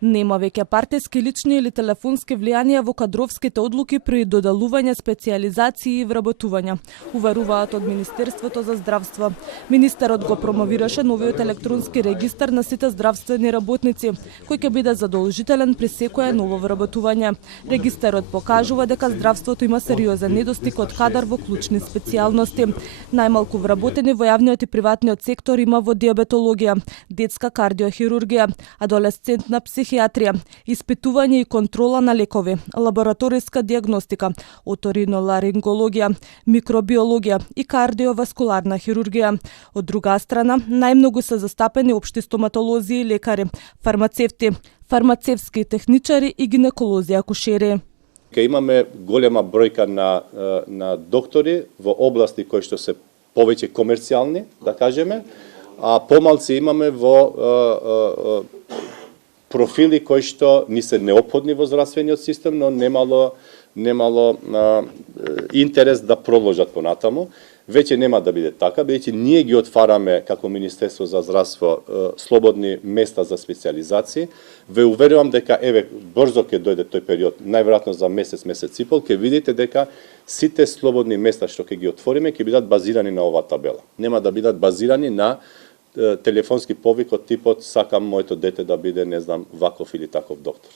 Нема веќе партиски, лични или телефонски влијанија во кадровските одлуки при доделување специјализации и вработување, уверуваат од Министерството за здравство. Министерот го промовираше новиот електронски регистар на сите здравствени работници, кој ќе биде задолжителен при секое ново вработување. Регистарот покажува дека здравството има сериозен недостиг од кадар во клучни специјалности. Најмалку вработени во јавниот и приватниот сектор има во диабетологија, детска кардиохирургија, адолесцентна психијатрија, испитување и контрола на лекови, лабораториска дијагностика, оториноларингологија, микробиологија и кардиоваскуларна хирургија. Од друга страна, најмногу се застапени општи стоматолози и лекари, фармацевти, фармацевски техничари и гинеколози акушери. Имаме голема бројка на доктори во области кои што се повеќе комерцијални, да кажеме, а помалци имаме во профили кои што ни се неопходни во здравствениот систем, но немало интерес да продолжат понатаму. Веќе нема да биде така, бидејќи ние ги отвараме како Министерство за здравство слободни места за специјализации. Ве уверувам дека брзо ќе дојде тој период, најверојатно за месец и пол, ќе видите дека сите слободни места што ќе ги отвориме ќе бидат базирани на оваа табела. Нема да бидат базирани на телефонски повик од типот сакам моето дете да биде, не знам, ваков или таков доктор.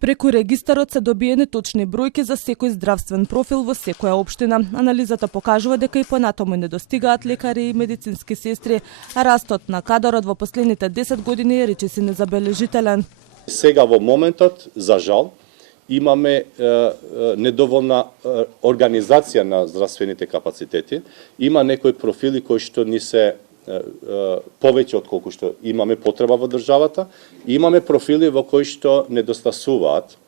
Преку регистарот се добиени точни бројки за секој здравствен профил во секоја општина. Анализата покажува дека и понатаму недостигаат лекари и медицински сестри, а растот на кадарот во последните 10 години е речиси незабележителен. Сега во моментот, за жал, имаме недоволна организација на здравствените капацитети. Има некои профили кои што ни се повеќе од колку што имаме потреба во државата, имаме профили во кои што недостасуваат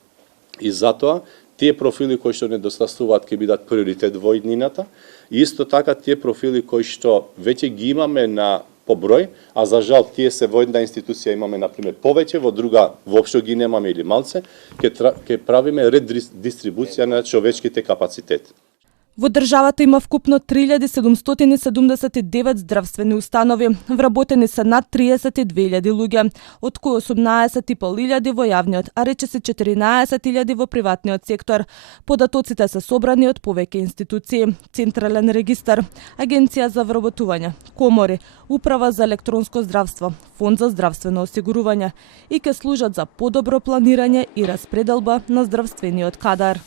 и затоа тие профили кои што недостасуваат ќе бидат приоритет во иднината и исто така тие профили кои што веќе ги имаме на поброј, а за жал тие се во една институција имаме на пример повеќе, во друга воопшто ги немаме или малце, ќе правиме редистрибуција на човечките капацитети. Во државата има вкупно 3779 здравствени установи, вработени се над 32.000 луѓе, од кои 18.500 во јавниот, а речиси 14.000 во приватниот сектор. Податоците се собрани од повеќе институции, Централен регистар, Агенција за вработување, комори, Управа за електронско здравство, Фонд за здравствено осигурување и ќе служат за подобро планирање и распределба на здравствениот кадар.